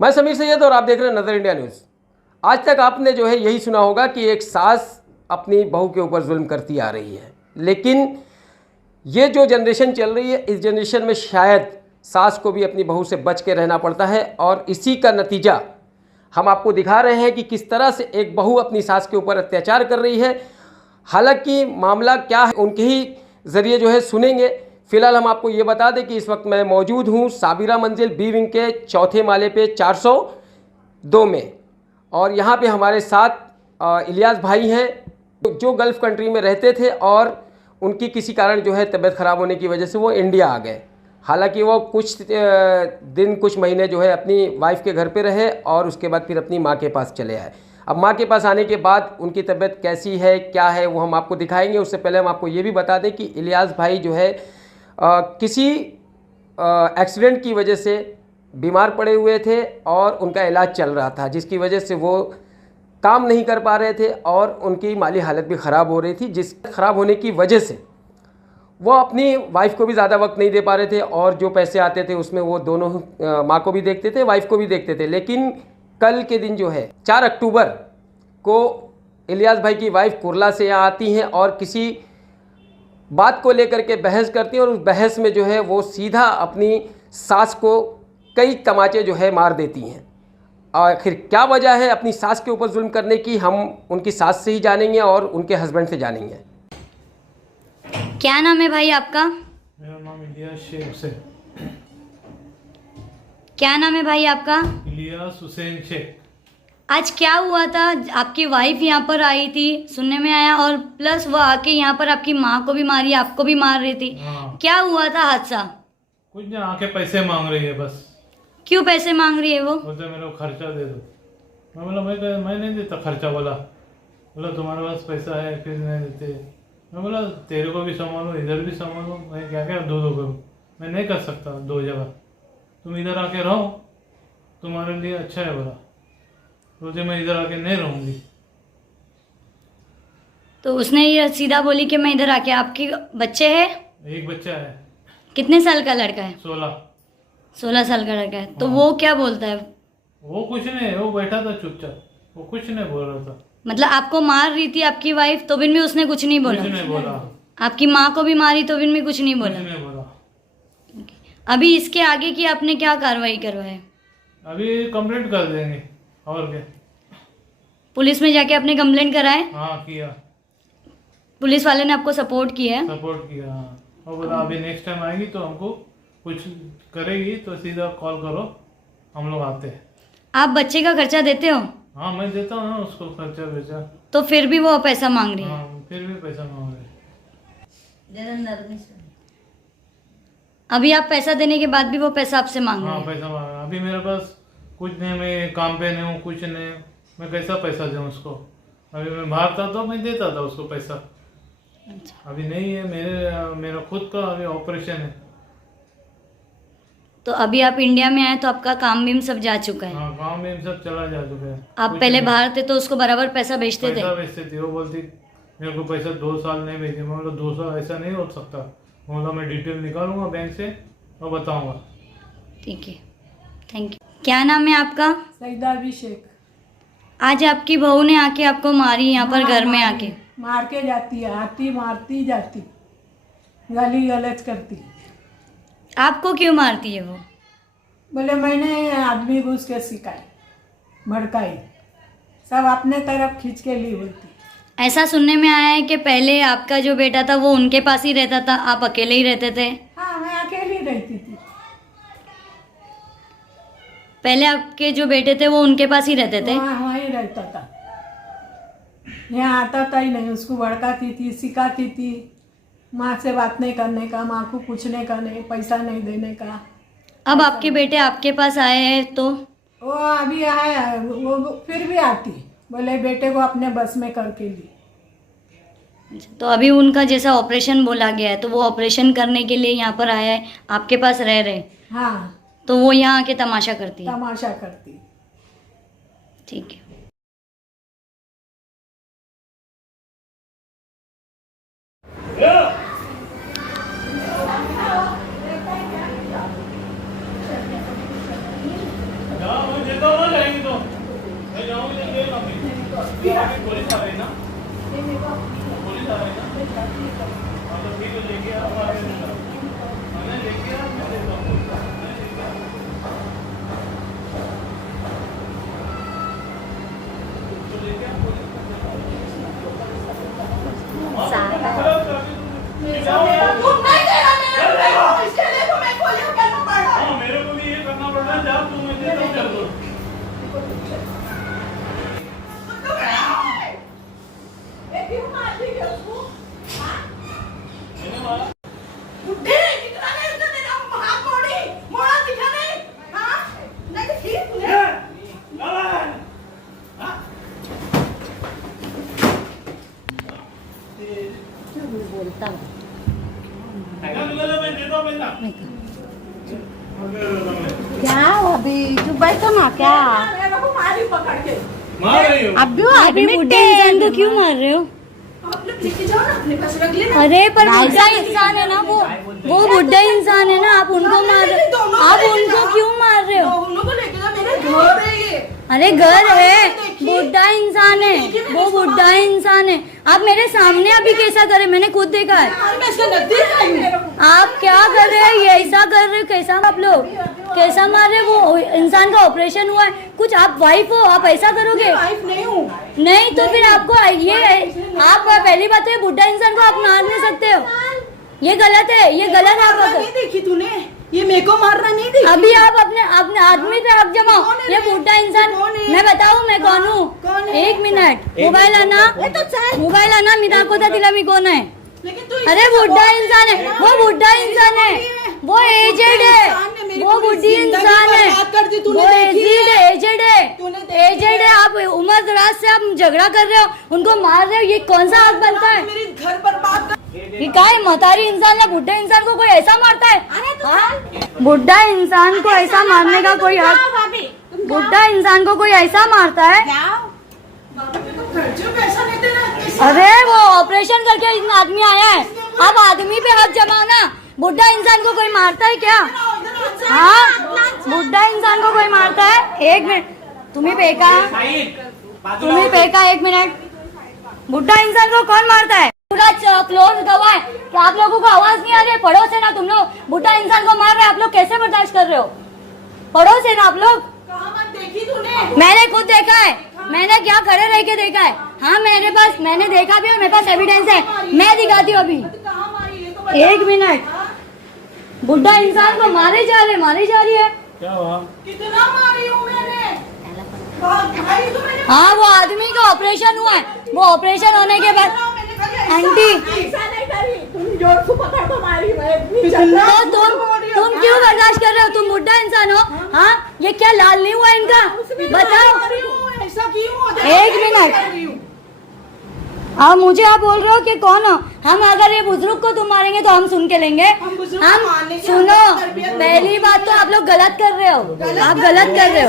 मैं समीर सैयद और आप देख रहे हैं नज़र इंडिया न्यूज़। आज तक आपने जो है यही सुना होगा कि एक सास अपनी बहू के ऊपर जुल्म करती आ रही है, लेकिन ये जो जनरेशन चल रही है, इस जनरेशन में शायद सास को भी अपनी बहू से बच के रहना पड़ता है। और इसी का नतीजा हम आपको दिखा रहे हैं कि किस तरह से एक बहू अपनी सास के ऊपर अत्याचार कर रही है। हालांकि मामला क्या है उनके ही ज़रिए जो है सुनेंगे। फ़िलहाल हम आपको ये बता दें कि इस वक्त मैं मौजूद हूँ साबिरा मंजिल बी विंग के चौथे माले पे 402 में, और यहाँ पे हमारे साथ इलियास भाई हैं जो गल्फ़ कंट्री में रहते थे और उनकी किसी कारण जो है तबीयत ख़राब होने की वजह से वो इंडिया आ गए। हालांकि वो कुछ दिन कुछ महीने जो है अपनी वाइफ के घर पे रहे और उसके बाद फिर अपनी माँ के पास चले आए। अब माँ के पास आने के बाद उनकी तबीयत कैसी है, क्या है, वो हम आपको दिखाएंगे। उससे पहले हम आपको ये भी बता दें कि इलियास भाई जो है किसी एक्सीडेंट की वजह से बीमार पड़े हुए थे और उनका इलाज चल रहा था, जिसकी वजह से वो काम नहीं कर पा रहे थे और उनकी माली हालत भी ख़राब हो रही थी। जिस ख़राब होने की वजह से वो अपनी वाइफ को भी ज़्यादा वक्त नहीं दे पा रहे थे और जो पैसे आते थे उसमें वो दोनों माँ को भी देखते थे, वाइफ को भी देखते थे। लेकिन कल के दिन जो है 4 अक्टूबर को इलियास भाई की वाइफ कुरला से यहाँ आती हैं और किसी बात को लेकर के बहस करती हैं और उस बहस में जो है वो सीधा अपनी सास को कई तमाचे जो है मार देती हैं। आखिर क्या वजह है अपनी सास के ऊपर जुल्म करने की, हम उनकी सास से ही जानेंगे और उनके हस्बैंड से जानेंगे। क्या नाम है भाई आपका? मेरा नाम इलियास शेख से। क्या नाम है भाई आपका? इलियास हुसैन शेख। आज क्या हुआ था? आपकी वाइफ यहाँ पर आई थी, सुनने में आया, और प्लस वो आके यहाँ पर आपकी माँ को भी मारी, आपको भी मार रही थी। हाँ। क्या हुआ था हादसा? कुछ नहीं, आके पैसे मांग रही है बस। क्यों पैसे मांग रही है वो? बोलते मेरे को खर्चा दे दो। मैं बोला मैं नहीं देता खर्चा। बोला तुम्हारे पास पैसा है फिर नहीं देते। मैं बोला तेरे को भी संभालो, इधर भी संभालो, मैं क्या क्या दो करूँ, मैं नहीं कर सकता 2 जगह। तुम इधर आके रहो, तुम्हारे लिए अच्छा है। बोलते मैं इधर आके नहीं रहूँगी। तो उसने ये सीधा बोली कि मैं इधर आके। आपके बच्चे हैं? एक बच्चा है। कितने साल का लड़का है? 16 साल का लड़का है। तो हाँ। वो क्या बोलता है? वो कुछ नहीं, वो बैठा था चुपचाप, वो कुछ नहीं बोल रहा था। मतलब आपको मार रही थी आपकी वाइफ तो भी उसने कुछ नहीं बोला? कुछ नहीं बोला। आपकी माँ को भी मारी तो भी कुछ नहीं बोला? कुछ नहीं बोला। अभी इसके आगे की आपने क्या कार्रवाई करवाई? अभी कंप्लेंट कर देंगे और क्या। पुलिस में जाके आपने कंप्लेंट कराए? हाँ किया, पुलिस वाले ने आपको सपोर्ट किया है? सपोर्ट किया। हाँ, और बोला अभी नेक्स्ट टाइम आएगी तो हमको कुछ करेगी तो सीधा कॉल करो, हम लोग आते हैं। आप बच्चे का खर्चा देते हो? हाँ मैं देता हूँ ना उसको खर्चा बेचा। तो फिर भी वो पैसा मांग रही है? हाँ फिर भी पैसा मांग रहे। अभी आप पैसा देने के बाद भी वो पैसा आपसे मांग रही हाँ है? पैसा मांग रहे। अभी मेरे पास कुछ नहीं, मैं काम पे नहीं हूँ, कुछ नहीं, मैं कैसा पैसा दूँ उसको। अभी मैं बाहर था तो मैं देता था उसको पैसा। अच्छा। अभी नहीं है, मेरा खुद का अभी ऑपरेशन है। तो अभी आप इंडिया में आए तो आपका काम भी सब जा चुका है? हाँ गाँव में सब चला जा चुका है। आप कुछ पहले नहीं। बाहर थे तो उसको बराबर पैसा भेजते थे? पैसा भेजती थी, वो बोलती मेरे को पैसा 2 साल नहीं भेजे। मैं बोला 2 साल ऐसा नहीं हो सकता। बोला मैं डिटेल निकालूंगा बैंक से और बताऊंगा। ठीक है, थैंक यू। क्या नाम है आपका? सईदा भी शेख। आज आपकी बहू ने आके आपको मारी यहाँ पर घर में आके? मार के जाती है, आती मारती जाती, गाली गलौज करती। आपको क्यों मारती है वो? बोले मैंने आदमी घुस के सिखाई, भड़काई, सब अपने तरफ खींच के ली बोलती। ऐसा सुनने में आया है कि पहले आपका जो बेटा था वो उनके पास ही रहता था, आप अकेले ही रहते थे? हाँ मैं अकेली रहती थी। पहले आपके जो बेटे थे वो उनके पास ही रहते थे? वहाँ वहीं रहता था, यहाँ आता था ही नहीं। उसको भड़काती थी, सिखाती थी, माँ से बात नहीं करने का, माँ को पूछने का नहीं, पैसा नहीं देने का। अब आपके बेटे आपके पास आए हैं तो? वो अभी आया, वो फिर भी आती, बोले बेटे को अपने बस में करके ली। तो अभी उनका जैसा ऑपरेशन बोला गया है तो वो ऑपरेशन करने के लिए यहाँ पर आया है, आपके पास रह रहे? हाँ तो वो यहाँ आके तमाशा करती है? तमाशा करती। ठीक है। मुझे मैं जाऊंगी तो ले अभी पुलिस आ रही ना, पुलिस आ रही ना, हाँ तो ठीक है लेके आओ, मैंने लेके आओ, मैं देता हूँ, तो लेके आओ पुलिस हाँ मेरे को भी ये करना पड़ रहा है, जाओ तू मैं देता हूँ, चल दो बोलता हूँ मैं देता हूँ पैसा क्या अभी तू बैठो ना क्या मारी पकड़ के मार रही हो अभी अभी बुढ़े इंसान को क्यों मार रहे हो? आप लोग लेके जाओ ना, अपने पास रख लेना। अरे पर बुढ़ा इंसान है ना वो बुढ़ा इंसान है ना, आप उनको मार रहे हो, आप उनको क्यों मार रहे हो? दोनों को लेके जाओ, मेरे घर है ये। अरे घर है, बुढ़ा इंसान है, वो बुढ़ा इंसान है। आप मेरे सामने अभी कैसा करे, मैंने खुद देखा है। मैं इसका नजदीक आई हूँ। आप क्या कर रहे हैं, ये ऐसा कर रहे हो, कैसा आप लोग कैसा मार रहे हो? वो इंसान का ऑपरेशन हुआ है, कुछ आप वाइफ हो, आप ऐसा करोगे? वाइफ नहीं हूँ। नहीं तो फिर आपको ये आप पहली बात है, बुढ़ा इंसान को आप मार नहीं सकते हो, ये गलत है, ये गलत आप नहीं देखी तूने, ये मेरे को मारना नहीं देखी। अभी आप अपने अपने आदमी पे हक जमाओ। ये बुढ़ा इंसान, मैं बताऊं मैं कौन हूँ? एक मिनट, मोबाइल आना, मोबाइल आना, मी दाखवता तिला मी कोण आहे. लेकिन तू अरे बुढ़ा इंसान है, वो बुढ़ा इंसान है, वो एजेड है, वो बुढ़ी इंसान है, वो एजेड है। आप उम्र दराज से आप झगड़ा कर रहे हो, उनको मार रहे हो, ये कौन सा हक बनता है? मेरे घर बर्बाद कर। ये क्या है, महतारी इंसान या बुढ़ा इंसान को कोई ऐसा मारता है? हाँ? बुढ़ा इंसान को ऐसा मारने का कोई हक, बुढ़ा इंसान को कोई ऐसा मारता है? पैसा नहीं दे रहा। अरे वो ऑपरेशन करके इतना आदमी आया है, अब आदमी पे हक जमाओ ना। बुढ़ा इंसान को कोई मारता है क्या? हाँ, बुढ़ा इंसान को कोई मारता है? एक मिनट, तुम्ही पेका, एक मिनट, बुढ़ा इंसान को कौन मारता है? पूरा क्लोज गवाह है कि आप लोगों को आवाज नहीं आ रही है, पड़ोस है ना तुम लोग, बुढ़ा इंसान को मार रहे हैं, आप लोग कैसे बर्दाश्त कर रहे हो? पड़ोस है ना आप लोग? देखी तूने? मैंने खुद देखा है, मैंने क्या खड़े रह के देखा है। हाँ मेरे पास, मैंने देखा भी और मेरे पास एविडेंस है, मैं दिखाती हूँ अभी। कहाँ मारी ये तो एक मिनट, बुढ़ा इंसान को मारी जा रही है। क्या हुआ? कितना मारी हूँ मैंने? भाई तो मैंने हाँ वो आदमी का ऑपरेशन हुआ है, वो ऑपरेशन होने के बाद आंटी ऐसा नहीं करी, तुम जोर से पकड़ तो मारी मैं। तो तुम क्यों बर्दाश्त कर रहे हो? तुम बुढ़ा इंसान हो। हाँ ये क्या लाल नहीं हुआ इनका, बताओ। ऐसा क्यों? एक मिनट, अब मुझे आप बोल रहे हो कि कौन हो? हम अगर ये बुजुर्ग को तुम मारेंगे तो हम सुन के लेंगे। हम सुनो, पहली बात तो आप लोग गलत कर रहे हो, आप गलत कर रहे हो।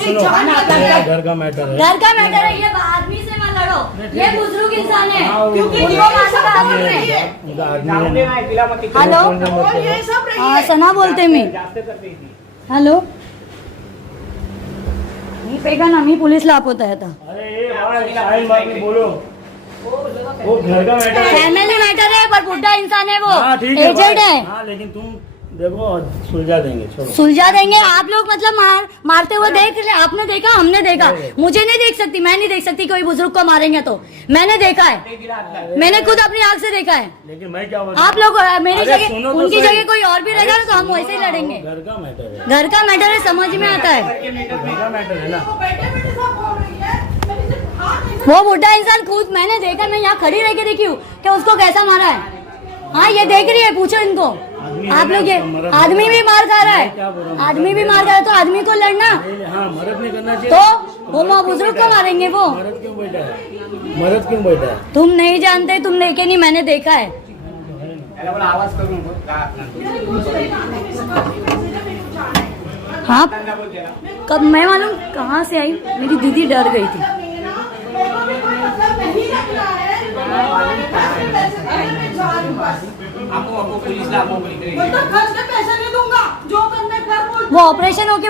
सुनो, घर का मैटर है, घर का मैटर है, ये आदमी से मत लड़ो, ये बुजुर्ग इंसान है, उनको मारने का हक नहीं है। हेलो, हाँ सना बोलते मी, हेलो, मी पेगा ना, मी पोलीसला आपवता आता. अरे ये बात नहीं बोलो, वो घर का मैटर है, फैमिली मैटर है, पर बुढ़ा इंसान है, वो हाँ, ठीक है, एजेड है। हाँ लेकिन तुम देखो सुलझा देंगे, छोड़ो। सुलझा देंगे आप लोग, मतलब मारते हुए देख ले, आपने देखा, हमने देखा, मुझे नहीं देख सकती, मैं नहीं देख सकती कोई बुजुर्ग को मारेंगे तो, मैंने देखा है, मैंने खुद अपनी आंख से देखा है। लेकिन मैं क्या आप लोग मेरी जगह, सुनो तो उनकी सही। जगह कोई और भी रहेगा ना तो हम वैसे ही लड़ेंगे। घर का मैटर है, घर का मैटर है, समझ में आता है। घर का मैटर है ना। वो बुढ़ा इंसान खुद मैंने देखा, मैं यहाँ खड़ी रह के देखी हूँ कि उसको कैसा मारा है। हाँ ये देख रही है, पूछो इनको, आप लोग। ये आदमी भी मार खा रहा है, आदमी भी मार खा रहा है, तो आदमी को लड़ना, हाँ मर्द नहीं करना चाहिए, तो वो बुजुर्ग को मारेंगे। वो मर्द क्यों बैठा है, मर्द क्यों बैठा है? तुम नहीं जानते, तुम देखे नहीं, मैंने देखा है। हाँ कब मैं मालूम कहाँ से आई, मेरी दीदी डर गई थी। आपको पुलिस ला, आपको पैसा नहीं दूंगा, जो करना है कर। वो ऑपरेशन होके